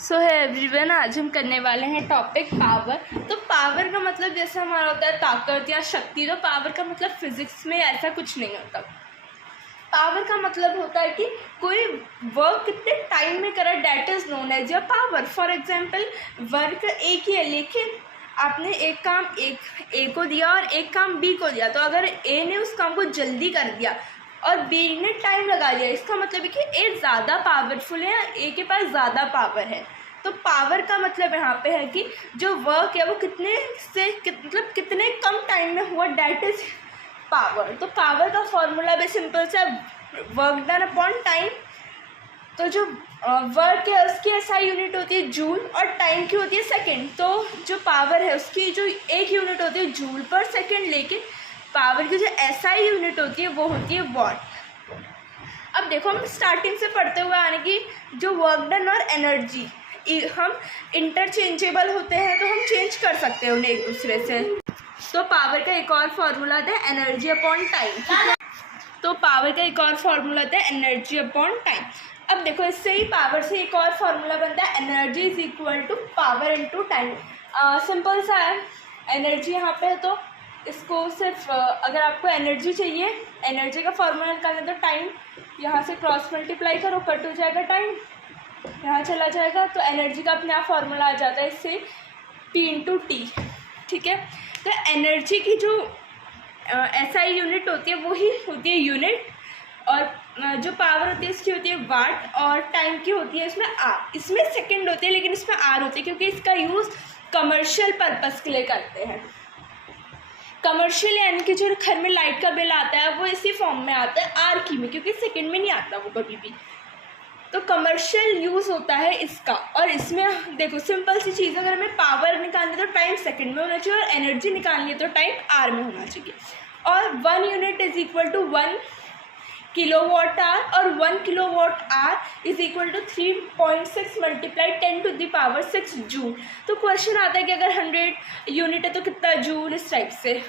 सो है एवरीवन, आज हम करने वाले हैं टॉपिक पावर। तो पावर का मतलब जैसे हमारा होता है ताकत या शक्ति, तो पावर का मतलब फिजिक्स में ऐसा कुछ नहीं होता। पावर का मतलब होता है कि कोई वर्क कितने टाइम में करा, that is known as your power. For example work एक ही है, लेकिन आपने एक काम ए को दिया और एक काम बी को दिया, तो अगर ए ने उस काम को जल्दी कर दिया और बी ने टाइम लगा दिया, इसका मतलब है कि ए ज़्यादा पावरफुल है या ए के पास ज़्यादा पावर है। तो पावर का मतलब यहाँ पे है कि जो वर्क है वो मतलब कितने कम टाइम में हुआ, डेट इज़ पावर। तो पावर का फॉर्मूला भी सिंपल सा, वर्क डन अपॉन टाइम। तो जो वर्क है उसकी एसआई यूनिट होती है जूल और टाइम की होती है सेकंड। तो जो पावर है उसकी जो एक यूनिट होती है जूल पर सेकंड, लेकिन पावर की जो एसआई यूनिट होती है वो होती है वॉट। अब देखो, हम स्टार्टिंग से पढ़ते हुए आने की जो वर्क डन और एनर्जी हम इंटरचेंजेबल होते हैं, तो हम चेंज कर सकते हैं उन्हें एक दूसरे से। तो पावर का एक और फॉर्मूला है एनर्जी अपॉन टाइम। तो पावर का एक और फॉर्मूला है एनर्जी अपॉन टाइम। अब देखो, इससे ही पावर से एक और फॉर्मूला बनता है energy is equal to power into time. Simple सा है, एनर्जी यहाँ पे है तो इसको सिर्फ अगर आपको एनर्जी चाहिए, एनर्जी का फॉर्मूला निकालना, तो टाइम यहाँ से क्रॉस मल्टीप्लाई करो, कट हो जाएगा टाइम, यहाँ चला जाएगा, तो एनर्जी का अपने आप फॉर्मूला आ जाता है इससे P इंटू टी। ठीक है, तो एनर्जी की जो एसआई यूनिट होती है वही होती है यूनिट, और जो पावर होती है इसकी होती है वाट, और टाइम की होती है इसमें आर। इसमें सेकंड होती है लेकिन इसमें आर होती है, क्योंकि इसका यूज़ कमर्शियल पर्पस के लिए करते हैं। कमर्शियल यानी कि जो घर में लाइट का बिल आता है वो इसी फॉर्म में आता है आर की में, क्योंकि सेकंड में नहीं आता वो कभी भी। तो कमर्शियल यूज़ होता है इसका। और इसमें देखो, सिंपल सी चीज़, अगर हमें पावर निकालनी है तो टाइम सेकंड में होना चाहिए, और एनर्जी निकालनी है तो टाइम आर में होना चाहिए। और 1 unit is equal to 1 kilowatt hour, और 1 kilowatt hour is equal to 3.6 multiply 10 to the power 6 joule. तो क्वेश्चन आता है कि अगर 100 यूनिट है तो कितना जूल, इस टाइप से।